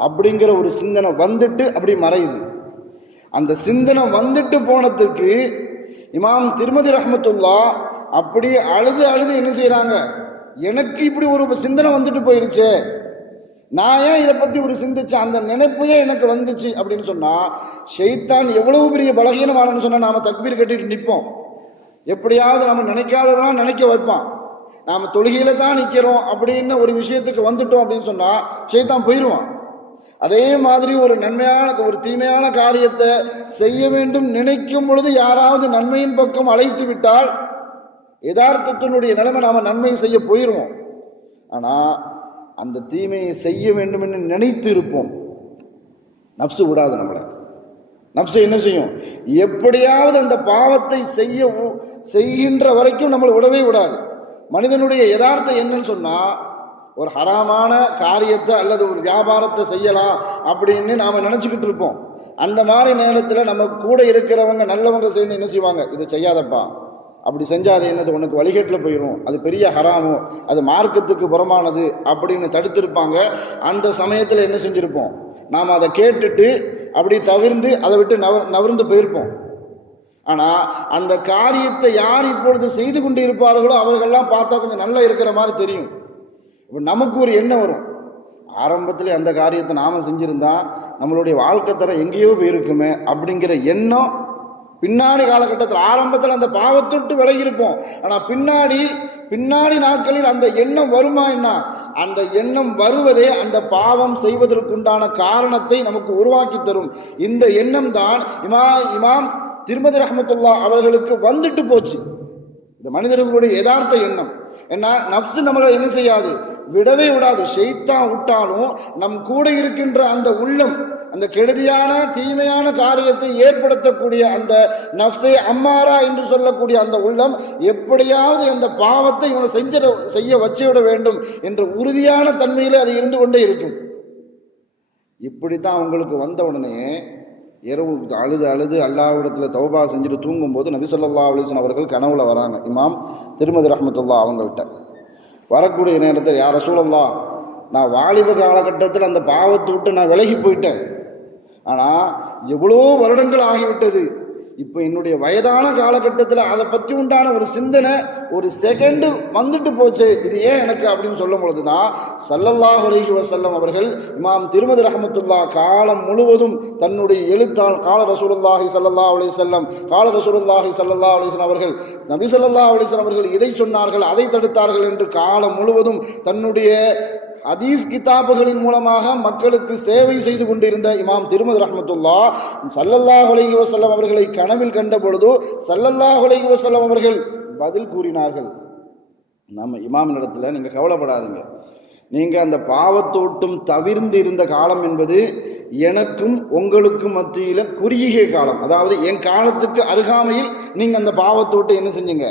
அப்படிங்கிற ஒரு சிந்தனை வந்துட்டு அப்படி மறையுது. அந்த சிந்தனை வந்துட்டு போனதுக்கு இமாம் திருமதி ரஹ்மத்துல்லா அப்படி அழுது அழுது என்ன செய்கிறாங்க, எனக்கு இப்படி ஒரு சிந்தனை வந்துட்டு போயிருச்சு, நான் ஏன் இதை பற்றி ஒரு சிந்திச்சேன், அந்த நினைப்பையே எனக்கு வந்துச்சு அப்படின்னு சொன்னால், ஷைத்தான் எவ்வளவு பெரிய பலகீனமானன்னு சொன்னால் நாம் தக்பீர் கட்டிட்டு நிற்போம். எப்படியாவது நம்ம நினைக்காததெல்லாம் நினைக்க வைப்பான். நாம் தொழுகையில் தான் நிற்கிறோம் அப்படின்னு ஒரு விஷயத்துக்கு வந்துட்டோம் அப்படின்னு சொன்னால் ஷைத்தான் போயிடுவான். அதே மாதிரி ஒரு நன்மையான ஒரு தீமையான காரியத்தை செய்ய வேண்டும் நினைக்கும் பொழுது யாராவது நன்மையின் பக்கம் அழைத்து விட்டால் யதார்த்தத்தினுடைய நிலைமை நாம் நன்மை செய்ய போயிடுவோம். ஆனால் அந்த தீமையை செய்ய வேண்டும் என்று நினைத்து இருப்போம். நப்சு விடாது நம்மளை. நப்சு என்ன செய்யும், எப்படியாவது அந்த பாவத்தை செய்கின்ற வரைக்கும் நம்மளை விடவே விடாது. மனிதனுடைய யதார்த்தம் என்னன்னு சொன்னால், ஒரு ஹராமான காரியத்தை அல்லது ஒரு வியாபாரத்தை செய்யலாம் அப்படின்னு நாம் நினச்சிக்கிட்டு இருப்போம். அந்த மாதிரி நேரத்தில் நம்ம கூட இருக்கிறவங்க நல்லவங்க சேர்ந்து என்ன செய்வாங்க, இதை செய்யாதப்பா, அப்படி செஞ்சால் அது என்னது உனக்கு வழிகேட்டில் போயிடும், அது பெரிய ஹராமோ, அது மார்க்கத்துக்கு புறமானது அப்படின்னு தடுத்திருப்பாங்க. அந்த சமயத்தில் என்ன செஞ்சுருப்போம், நாம் அதை கேட்டுட்டு அப்படி தவிர்ந்து அதை விட்டு நவர்ந்து போயிருப்போம். ஆனால் அந்த காரியத்தை யார் இப்பொழுது செய்து கொண்டு இருப்பார்களோ அவர்கள்லாம் பார்த்தா கொஞ்சம் நல்லா இருக்கிற மாதிரி தெரியும். இப்போ நமக்கு ஒரு எண்ணம் வரும், ஆரம்பத்தில் அந்த காரியத்தை நாம் செஞ்சுருந்தா நம்மளுடைய வாழ்க்கை தரம் எங்கேயோ போயிருக்குமே அப்படிங்கிற எண்ணம் பின்னாடி காலகட்டத்தில், ஆரம்பத்தில் அந்த பாவத்தொட்டு விலகியிருப்போம். ஆனால் பின்னாடி நாட்களில் அந்த எண்ணம் வருமா என்ன, அந்த எண்ணம் வருவதே அந்த பாவம் செய்வதற்குண்டான காரணத்தை நமக்கு உருவாக்கி தரும். இந்த எண்ணம் தான் இமாம் திருமதி ரஹ்மத்துல்லா அவர்களுக்கு வந்துட்டு போச்சு. இந்த மனிதர்களுடைய யதார்த்த எண்ணம் என்ன, நப்சு நம்மளை என்ன செய்யாது, விடவே விடாது. ஷைத்தான் விட்டாலும் நம் கூட இருக்கின்ற அந்த உள்ளம், அந்த கெடுதியான தீமையான காரியத்தை ஏற்படுத்தக்கூடிய அந்த நப்சே அம்மாரா என்று சொல்லக்கூடிய அந்த உள்ளம் எப்படியாவது அந்த பாவத்தை இவனை செய்ய வச்சுவிட வேண்டும் என்ற உறுதியான தன்மையில் அது இருந்து கொண்டே இருக்கும். இப்படித்தான் அவங்களுக்கு வந்த உடனே இரவு அழுது அல்லாஹ்விடத்தில் தௌபா செஞ்சுட்டு தூங்கும்போது நபி ஸல்லல்லாஹு அலைஹி வஸல்லம் அவர்கள் கனவுல வராங்க. இமாம் திருமதி ரஹ்மத்துல்லா அவங்கள்ட்ட வரக்கூடிய நேரத்தில், யா ரசூலல்லாஹ், நான் வாலிப காலகட்டத்தில் அந்த பாவத்தை விட்டு நான் விலகி போயிட்டேன், ஆனால் எவ்வளோ வருடங்கள் ஆகிவிட்டது, இப்போ என்னுடைய வயதான காலகட்டத்தில் அதை பற்றி உண்டான ஒரு சிந்தனை ஒரு செகண்டு வந்துட்டு போச்சு, இது ஏன் எனக்கு அப்படின்னு சொல்லும் பொழுது தான் ஸல்லல்லாஹு அலைஹி வஸல்லம் அவர்கள் இமாம் திருமதி ரஹ்மத்துல்லா காலம் முழுவதும் தன்னுடைய எழுத்தால் கால ரசூலுல்லாஹி ஸல்லல்லாஹு அலைஹி வஸல்லம் கால ரசூலுல்லாஹி ஸல்லல்லாஹு அலைஹி வஸல்லம் அவர்கள் நபி ஸல்லல்லாஹு அலைஹி வஸல்லம் அவர்கள் இதை சொன்னார்கள் அதை தடுத்தார்கள் என்று காலம் முழுவதும் தன்னுடைய ஹதீஸ் கிதாபுகளின் மூலமாக மக்களுக்கு சேவை செய்து கொண்டிருந்த இமாம் திருமதி ரஹ்மத்துல்லா ஸல்லல்லாஹு அலைஹி வஸல்லம் அவர்களை கனவில் கண்ட பொழுது ஸல்லல்லாஹு அலைஹி வஸல்லம் அவர்கள் பதில் கூறினார்கள், நம்ம இமாமினிடத்தில் நீங்கள் கவலைப்படாதீங்க, நீங்கள் அந்த பாவத்தோட்டும் தவிர்ந்து இருந்த காலம் என்பது எனக்கும் உங்களுக்கும் மத்தியில் குறுகிய காலம். அதாவது என் காலத்துக்கு அருகாமையில் நீங்கள் அந்த பாவத்தோட்டு என்ன செஞ்சீங்க,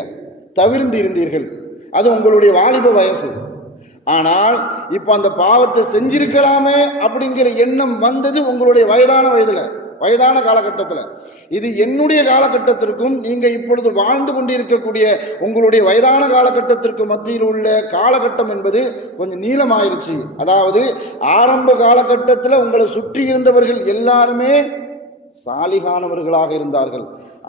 தவிர்ந்து இருந்தீர்கள். அது உங்களுடைய வாலிப வயசு. ஆனால் இப்போ அந்த பாவத்தை செஞ்சிருக்கலாமே அப்படிங்கிற எண்ணம் வந்தது உங்களுடைய வயதான காலகட்டத்தில். இது என்னுடைய காலகட்டத்திற்கும் நீங்கள் இப்பொழுது வாழ்ந்து கொண்டிருக்கக்கூடிய உங்களுடைய வயதான காலகட்டத்திற்கு மத்தியில் உள்ள காலகட்டம் என்பது கொஞ்சம் நீளமாயிருச்சு. அதாவது ஆரம்ப காலகட்டத்தில் உங்களை சுற்றி இருந்தவர்கள் எல்லாருமே சாலிகானவர்களாக இருந்தார்கள்.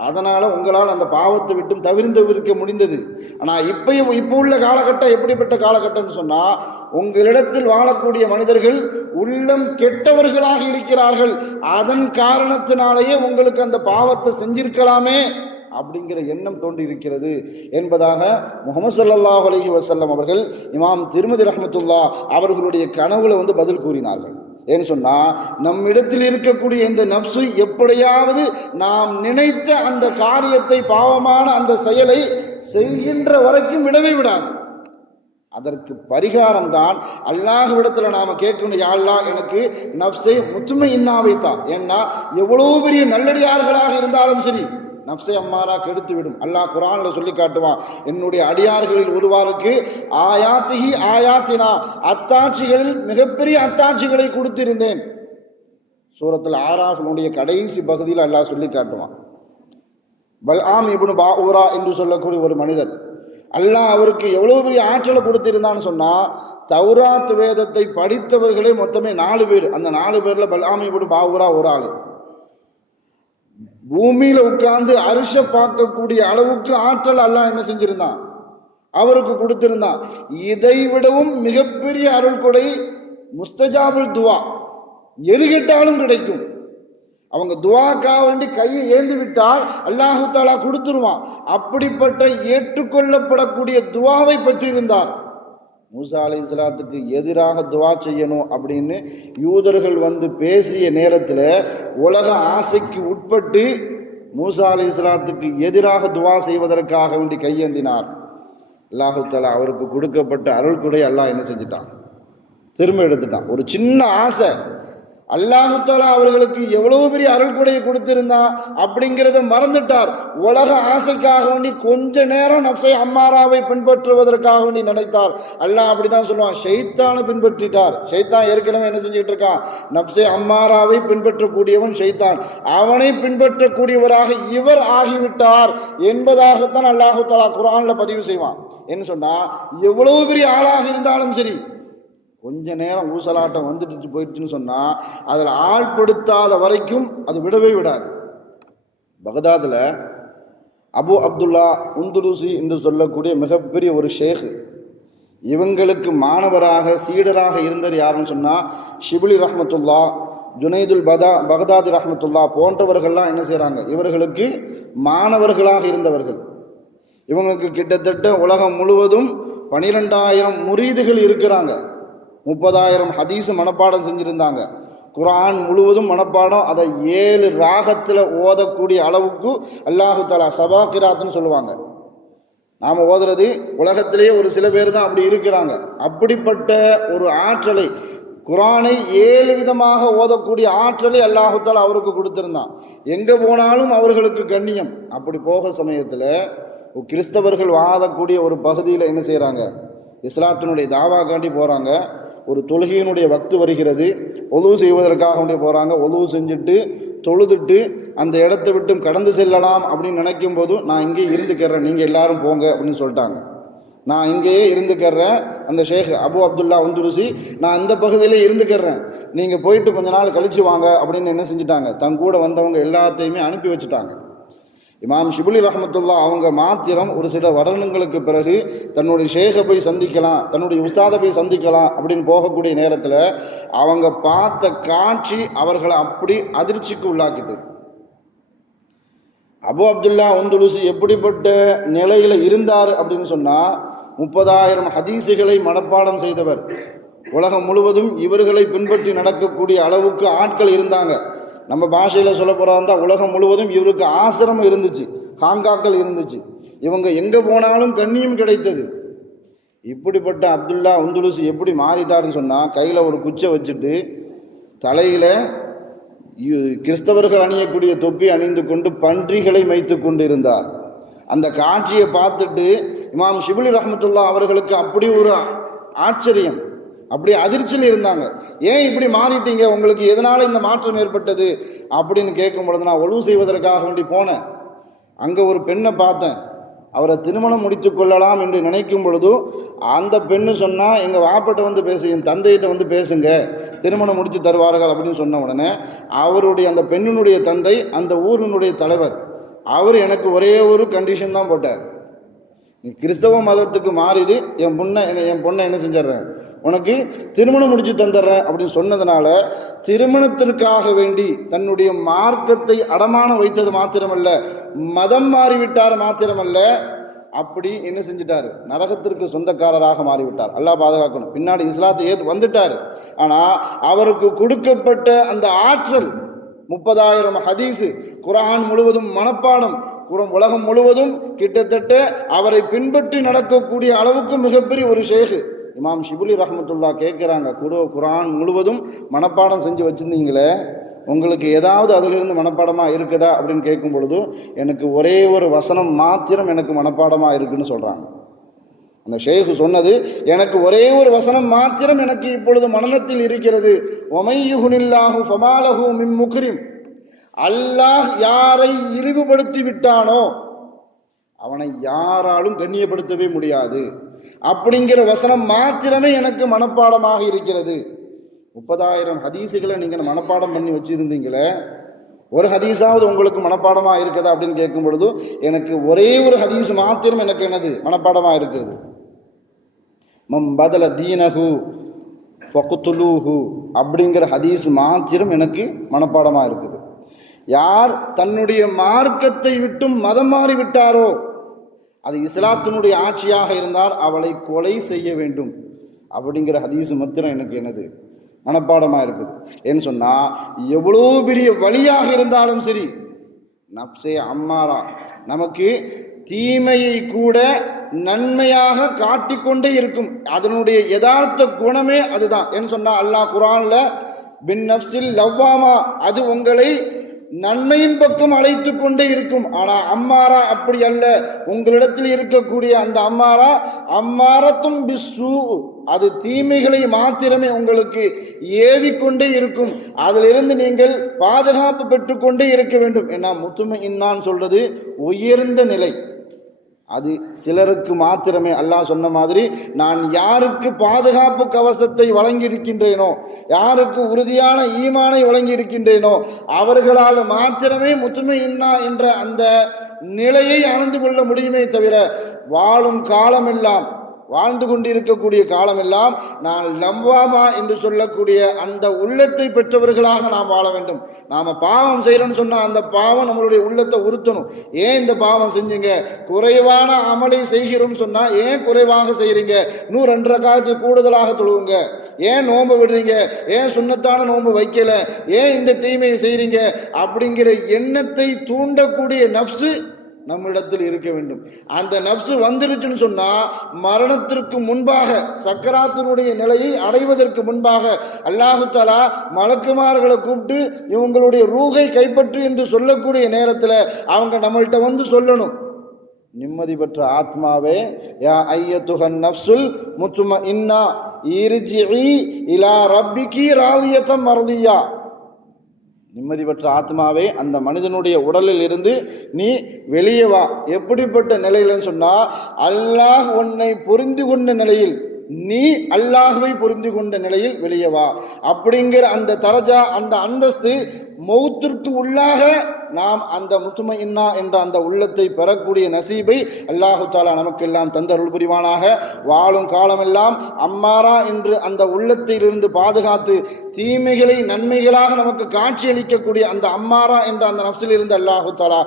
அதனால் உங்களால் அந்த பாவத்தை விட்டும் தவிர்ந்து இருக்க முடிந்தது. ஆனால் இப்போ உள்ள காலகட்டம் எப்படிப்பட்ட காலகட்டம்னு சொன்னால், உங்களிடத்தில் வாழக்கூடிய மனிதர்கள் உள்ளம் கெட்டவர்களாக இருக்கிறார்கள். அதன் காரணத்தினாலேயே உங்களுக்கு அந்த பாவத்தை செஞ்சிருக்கலாமே அப்படிங்கிற எண்ணம் தோன்றி இருக்கிறது என்பதாக முஹம்மது ஸல்லல்லாஹு அலைஹி வஸல்லம் அவர்கள் இமாம் திர்மிதி ரஹ்மத்துல்லாஹ் அவர்களுடைய கனவுல பதில் கூறினார்கள். ஏன்னு சொன்னால், நம்மிடத்தில் இருக்கக்கூடிய இந்த நப்சு எப்படியாவது நாம் நினைத்த அந்த காரியத்தை, பாவமான அந்த செயலை செய்கின்ற வரைக்கும் விடவே விடாது. அதற்கு பரிகாரம் தான் அல்லாஹ்விடத்தில் நாம் கேட்கணும், யா அல்லாஹ் எனக்கு நப்சை முத்துமையின்னா வைத்தா. ஏன்னா எவ்வளோ பெரிய நல்லடியார்களாக இருந்தாலும் சரி, நப்சை அம்மாரா கெடுத்து விடும். அல்லாஹ் குர்ஆன்ல சொல்லி காட்டுவான், என்னுடைய அடியார்களில் ஒருவாருக்கு ஆயாத்திஹி ஆயாத்தினா, அத்தாட்சிகளில் மிகப்பெரிய அத்தாட்சிகளை கொடுத்திருந்தேன். சூரத்துல் ஆராஃபினுடைய கடைசி பகுதியில் அல்லாஹ் சொல்லி காட்டுவான். பல்ஆம் இப்னு பாஊரா என்று சொல்லக்கூடிய ஒரு மனிதர், அல்லாஹ் அவருக்கு எவ்வளோ பெரிய ஆற்றலை கொடுத்திருந்தான்னு சொன்னால், தௌராத் வேதத்தை படித்தவர்களே மொத்தமே 4 பேர். அந்த 4 பேரில் பல்ஆம் இப்னு பாஊரா ஒரு ஆள். பூமியில் உட்கார்ந்து அரிச பார்க்கக்கூடிய அளவுக்கு ஆற்றல் அல்லாஹ் என்ன செஞ்சிருந்தான், அவருக்கு கொடுத்திருந்தான். இதை விடவும் மிகப்பெரிய அருள் கொடை முஸ்தஜாபுல் துவா, எது கேட்டாலும் கிடைக்கும். அவங்க துவாக்காக வேண்டி கையை ஏந்தி விட்டால் அல்லாஹு தஆலா கொடுத்துருவான். அப்படிப்பட்ட ஏற்றுக்கொள்ளப்படக்கூடிய துவாவை பெற்றிருந்தார். மூசா அலைஹிஸ்ஸலாத்துக்கு எதிராக துவா செய்யணும் அப்படின்னு யூதர்கள் பேசிய நேரத்தில் உலக ஆசைக்கு உட்பட்டு மூசா அலைஹிஸ்ஸலாத்துக்கு எதிராக துவா செய்வதற்காக வேண்டி கையேந்தினார். அல்லாஹு தஆலா அவருக்கு கொடுக்கப்பட்ட அருள் கொடை அல்லாஹ் என்ன செஞ்சிட்டான், திரும்ப எடுத்துட்டான். ஒரு சின்ன ஆசை, அல்லாஹு தஆலா அவர்களுக்கு எவ்வளவு பெரிய அருள் கொடையை கொடுத்திருந்தான் அப்படிங்கிறத மறந்துட்டார். உலக ஆசைக்காக வேண்டி கொஞ்ச நேரம் நப்சை அம்மாராவை பின்பற்றுவதற்காக வேண்டி நினைத்தார். அல்லாஹ் அப்படிதான் சொல்லுவான், ஷைத்தானை பின்பற்றிட்டார். ஷைத்தான் ஏற்கனவே என்ன செஞ்சுட்டு இருக்கான், நப்சை அம்மாராவை பின்பற்றக்கூடியவன் ஷைத்தான். அவனை பின்பற்றக்கூடியவராக இவர் ஆகிவிட்டார் என்பதாகத்தான் அல்லாஹு தஆலா குர்ஆன்ல பதிவு செய்வான். என்ன சொன்னா, எவ்வளவு பெரிய ஆளாக இருந்தாலும் சரி, கொஞ்ச நேரம் ஊசலாட்டம் வந்துட்டு போயிடுச்சுன்னு சொன்னால் அதில் ஆள்படுத்தாத வரைக்கும் அது விடவே விடாது. பகதாதில் அபு அப்துல்லா உந்துலூசி என்று சொல்லக்கூடிய மிகப்பெரிய ஒரு ஷேக், இவங்களுக்கு மாணவராக சீடராக இருந்தவர் யாருன்னு சொன்னால் ஷிபிலி ரஹ்மத்துல்லா, ஜுனைதுல் பகதாதி ரஹ்மத்துல்லா போன்றவர்கள்லாம் என்ன செய்கிறாங்க, இவர்களுக்கு மாணவர்களாக இருந்தவர்கள். இவங்களுக்கு கிட்டத்தட்ட உலகம் முழுவதும் 12,000 முரீதுகள் இருக்கிறாங்க. 30,000 ஹதீஸ் மனப்பாடம் செஞ்சுருந்தாங்க. குர்ஆன் முழுவதும் மனப்பாடம். அதை 7 ராகத்தில் ஓதக்கூடிய அளவுக்கு அல்லாஹு தஆலா சபா கிராத்துன்னு சொல்லுவாங்க. நாம் ஓதுறது உலகத்திலேயே ஒரு சில பேர் தான் அப்படி இருக்கிறாங்க. அப்படிப்பட்ட ஒரு ஆற்றலை, குர்ஆனை 7 விதமாக ஓதக்கூடிய ஆற்றலை அல்லாஹு தஆலா அவருக்கு கொடுத்திருந்தான். எங்கே போனாலும் அவர்களுக்கு கண்ணியம். அப்படி போக சமயத்தில் கிறிஸ்தவர்கள் வாழக்கூடிய ஒரு பகுதியில் என்ன செய்கிறாங்க, இஸ்லாத்தினுடைய தாவாக்காண்டி போகிறாங்க. ஒரு தொழுகையினுடைய வக்து வருகிறது, ஒழுவு செய்வதற்காக வேண்டி போகிறாங்க. ஒழுவு செஞ்சுட்டு தொழுதுட்டு அந்த இடத்த விட்டு கடந்து செல்லலாம் அப்படின்னு நினைக்கும் போது, நான் இங்கே இருந்துக்கிறேன், நீங்கள் எல்லாரும் போங்க அப்படின்னு சொல்லிட்டாங்க. நான் இங்கேயே இருந்துக்கிறேன், அந்த ஷேக் அபு அப்துல்லா உந்துலுசி, நான் இந்த பகுதியிலே இருந்துக்கிறேன், நீங்கள் போயிட்டு கொஞ்ச நாள் கழிச்சு வாங்க அப்படின்னு என்ன செஞ்சுட்டாங்க, தன் கூட வந்தவங்க எல்லாத்தையுமே அனுப்பி வச்சுட்டாங்க. இமாம் ஷிபிலி ரஹ்மத்துல்லா அவங்க மாத்திரம் ஒரு சில வருடங்களுக்கு பிறகு தன்னுடைய ஷேகை போய் சந்திக்கலாம், தன்னுடைய உஸ்தாதை போய் சந்திக்கலாம் அப்படின்னு போகக்கூடிய நேரத்தில் அவங்க பார்த்த காட்சி அவர்களை அப்படி அதிர்ச்சிக்கு உள்ளாக்கிட்டு. அபு அப்துல்லா உந்துலுசி எப்படிப்பட்ட நிலையில் இருந்தார் அப்படின்னு சொன்னால், 30,000 ஹதீஸுகளை மனப்பாடம் செய்தவர். உலகம் முழுவதும் இவர்களை பின்பற்றி நடக்கக்கூடிய அளவுக்கு ஆட்கள் இருந்தாங்க. நம்ம பாஷையில் சொல்ல போகிறதா உலகம் முழுவதும் இவருக்கு ஆசிரமம் இருந்துச்சு, ஹாங்காக்கள் இருந்துச்சு. இவங்க எங்கே போனாலும் கண்ணியம் கிடைத்தது. இப்படிப்பட்ட அப்துல்லா உந்துலுசி எப்படி மாறிட்டாருன்னு சொன்னால், கையில் ஒரு குச்சை வச்சுட்டு தலையில் கிறிஸ்தவர்கள் அணியக்கூடிய தொப்பி அணிந்து கொண்டு பன்றிகளை மேய்த்து கொண்டு இருந்தார். அந்த காட்சியை பார்த்துட்டு இமாம் ஷிபிலி ரஹ்மத்துல்லா அவர்களுக்கு அப்படி ஒரு ஆச்சரியம், அப்படி அதிர்ச்சியில் இருந்தாங்க. ஏன் இப்படி மாறிட்டீங்க, உங்களுக்கு எதனால் இந்த மாற்றம் ஏற்பட்டது அப்படின்னு கேட்கும் பொழுது, நான் ஒழுவு செய்வதற்காக வேண்டி போனேன். அங்கே ஒரு பெண்ணை பார்த்தேன், அவரை திருமணம் முடித்து கொள்ளலாம் என்று நினைக்கும் பொழுது அந்த பெண்ணு சொன்னால், எங்கள் வாப்பட்ட வந்து பேசு, என் தந்தையிட்ட வந்து பேசுங்க, திருமணம் முடித்து தருவார்கள் அப்படின்னு சொன்ன உடனே அவருடைய அந்த பெண்ணினுடைய தந்தை அந்த ஊரினுடைய தலைவர், அவர் எனக்கு ஒரே ஒரு கண்டிஷன் தான் போட்டார். நீ கிறிஸ்தவ மதத்துக்கு மாறிடு, என் பொண்ணை என்ன செஞ்சிட்றேன், உனக்கு திருமணம் முடிச்சு தந்துடுறேன் அப்படின்னு சொன்னதுனால, திருமணத்திற்காக வேண்டி தன்னுடைய மார்க்கத்தை அடமான வைத்தது மாத்திரமல்ல, மதம் மாறிவிட்டார் மாத்திரமல்ல, அப்படி என்ன செஞ்சிட்டார், நரகத்திற்கு சொந்தக்காரராக மாறிவிட்டார். அல்லாஹ் பாதுகாக்கணும். பின்னாடி இஸ்லாத்தை ஏற்று வந்துட்டார். ஆனால் அவருக்கு கொடுக்கப்பட்ட அந்த ஆற்றல், 30,000 ஹதீஸு, குர்ஆன் முழுவதும் மனப்பாடம், உலகம் முழுவதும் கிட்டத்தட்ட அவரை பின்பற்றி நடக்கக்கூடிய அளவுக்கு மிகப்பெரிய ஒரு ஷேഖ് இமாம் ஷிபிலி ரஹ்மத்துல்லா கேட்குறாங்க, குர்ஆன் முழுவதும் மனப்பாடம் செஞ்சு வச்சுருந்தீங்களே, உங்களுக்கு ஏதாவது அதிலிருந்து மனப்பாடமாக இருக்குதா அப்படின்னு கேட்கும் பொழுது, எனக்கு ஒரே ஒரு வசனம் மாத்திரம் எனக்கு மனப்பாடமாக இருக்குன்னு சொல்கிறாங்க. அந்த ஷேഖ் சொன்னது, எனக்கு ஒரே ஒரு வசனம் மாத்திரம் எனக்கு இப்பொழுது மனனத்தில் இருக்கிறது. ஒமையுகுனில்லாஹு ஃபமாலஹு மின் முக்ரிம், அல்லாஹ் யாரை இழிவுபடுத்தி விட்டானோ அவனை யாராலும் கண்ணியப்படுத்தவே முடியாது அப்படிங்கிற வசனம் மாத்திரமே எனக்கு மனப்பாடமாக இருக்கிறது. 30,000 ஹதீஸுகளை நீங்கள் மனப்பாடம் பண்ணி வச்சுருந்தீங்களே, ஒரு ஹதீஸாவது உங்களுக்கு மனப்பாடமாக இருக்குதா அப்படின்னு கேட்கும் பொழுது, எனக்கு ஒரே ஒரு ஹதீஸ் மாத்திரம் எனக்கு என்னது மனப்பாடமாக இருக்கிறது. மம் பதல தீனஹு ஃபக்துலூஹு அப்படிங்கிற ஹதீஸ் மாத்திரம் எனக்கு மனப்பாடமாக இருக்குது. யார் தன்னுடைய மார்க்கத்தை விட்டும் மதம் மாறி விட்டாரோ, அது இஸ்லாத்தினுடைய ஆட்சியாக இருந்தால் அவளை கொலை செய்ய வேண்டும் அப்படிங்கிற ஹதீஸ் மாத்திரம் எனக்கு என்னது மனப்பாடமாக இருக்குது. ஏன்னு சொன்னால், எவ்வளோ பெரிய வழியாக இருந்தாலும் சரி, நப்சே அம்மாரா நமக்கு தீமையை கூட நன்மையாக காட்டிக்கொண்டே இருக்கும். அதனுடைய யதார்த்த குணமே அதுதான். ஏன்னு சொன்னால், அல்லாஹ் குர்ஆன்ல பின் நப்சில் லவ்வாமா, அது உங்களை நன்மையின் பக்கம் அழைத்து கொண்டே இருக்கும். ஆனால் அம்மாரா அப்படி அல்ல. உங்களிடத்தில் இருக்கக்கூடிய அந்த அம்மாரா அம்மாரத்தும் பிஸ்ஸூ, அது தீமைகளை மாத்திரமே உங்களுக்கு ஏவிக்கொண்டே இருக்கும். அதிலிருந்து நீங்கள் பாதுகாப்பு பெற்றுக்கொண்டே இருக்க வேண்டும். ஏன்னா முத்துமை இன்னான்னு சொல்றது உயர்ந்த நிலை, அது சிலருக்கு மாத்திரமே. அல்லாஹ் சொன்ன மாதிரி, நான் யாருக்கு பாதுகாப்பு கவசத்தை வழங்கி இருக்கின்றேனோ, யாருக்கு உறுதியான ஈமானை வழங்கி இருக்கின்றேனோ, அவர்களால் மாத்திரமே முத்துமை இன்னா என்ற அந்த நிலையை அடைந்து கொள்ள முடியுமே தவிர, வாழும் காலமெல்லாம், வாழ்ந்து கொண்டிருக்கக்கூடிய காலமெல்லாம் நான் லவ்வாமா என்று சொல்லக்கூடிய அந்த உள்ளத்தை பெற்றவர்களாக நாம் வாழ வேண்டும். நாம் பாவம் செய்கிறோன்னு சொன்னால் அந்த பாவம் நம்மளுடைய உள்ளத்தை உறுத்தணும். ஏன் இந்த பாவம் செஞ்சீங்க, குறைவான அமலை செய்கிறோம்னு சொன்னால் ஏன் குறைவாக செய்கிறீங்க, 2 ரக்காத்து கூடுதலாக தொழுவுங்க, ஏன் நோன்பு விடுறீங்க, ஏன் சுன்னத்தான நோன்பு வைக்கல, ஏன் இந்த தீமையை செய்கிறீங்க அப்படிங்கிற எண்ணத்தை தூண்டக்கூடிய நப்சு நம்மிடத்தில் இருக்க வேண்டும். அந்த நப்சு வந்துருச்சுன்னு சொன்னால், மரணத்திற்கு முன்பாக, சக்கராத்தினுடைய நிலையை அடைவதற்கு முன்பாக அல்லாஹு தஆலா மலக்குமார்களை கூப்பிட்டு இவங்களுடைய ரூகை கைப்பற்று என்று சொல்லக்கூடிய நேரத்தில் அவங்க நம்மள்கிட்ட வந்து சொல்லணும், நிம்மதி பெற்ற ஆத்மாவே, யா ஐயத்துஹன் நஃப்சுல் முத்மஇன்னா இர்ஜிஇ இலா ரப்பிகி ராதியத்தம் மர்தியா, நிம்மதி பெற்ற ஆத்மாவே, அந்த மனிதனுடைய உடலில் இருந்து நீ வெளியே வா. எப்படிப்பட்ட நிலையில்னு சொன்னால், அல்லாஹ் உன்னை புரிந்து கொண்ட நிலையில், நீ அல்லாஹ்வை புரிந்து கொண்ட நிலையில் வெளியே வா அப்படிங்கிற அந்த தரஜா, அந்த அந்தஸ்து, மௌத்திற்கு உள்ளாக நாம் அந்த முத்துமை இன்னா என்ற அந்த உள்ளத்தை பெறக்கூடிய நசீபை அல்லாஹு தஆலா நமக்கெல்லாம் தந்தருள் புரிவானாக. வாழும் காலமெல்லாம் அம்மாரா என்று அந்த உள்ளத்திலிருந்து பாதுகாத்து தீமைகளை நன்மைகளாக நமக்கு காட்சியளிக்கக்கூடிய அந்த அம்மாரா என்ற அந்த நப்சில் இருந்து அல்லாஹு தஆலா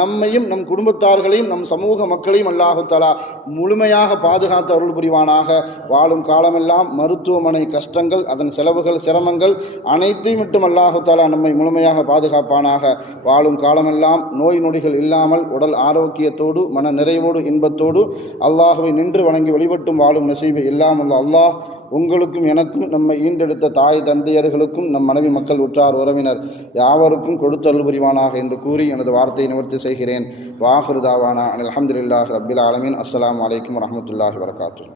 நம்மையும் நம் குடும்பத்தார்களையும் நம் சமூக மக்களையும் அல்லாஹு தஆலா முழுமையாக பாதுகாத்து அருள் புரிவானாக. வாழும் காலமெல்லாம் மருத்துவமனை கஷ்டங்கள், அதன் செலவுகள், சிரமங்கள் அனைத்தையும் மட்டும் அல்லாஹு தஆலா நம்மை முழுமையாக பாதுகாப்பானாக. வாழும் வாழும் காலமெல்லாம் நோய் நொடிகள் இல்லாமல் உடல் ஆரோக்கியத்தோடு மன நிறைவோடு இன்பத்தோடு அல்லாஹுவை நின்று வணங்கி வழிபட்டும் வாழும் நசீபை இல்லாமல் அல்லாஹ் உங்களுக்கும் எனக்கும் நம்மை ஈண்டெடுத்த தாய் தந்தையர்களுக்கும் நம் மனைவி மக்கள் உற்றார் உறவினர் யாவருக்கும் கொடுத்தருள் புரிவானாக என்று கூறி எனது வார்த்தையை நிவர்த்தி செய்கிறேன். வாஹிரு தாவானா அல்ஹம்துலில்லாஹி ரப்பில் ஆலமீன். அஸ்ஸலாமு அலைக்கும் வரஹ்மத்துல்லாஹி வபரகாத்துஹு.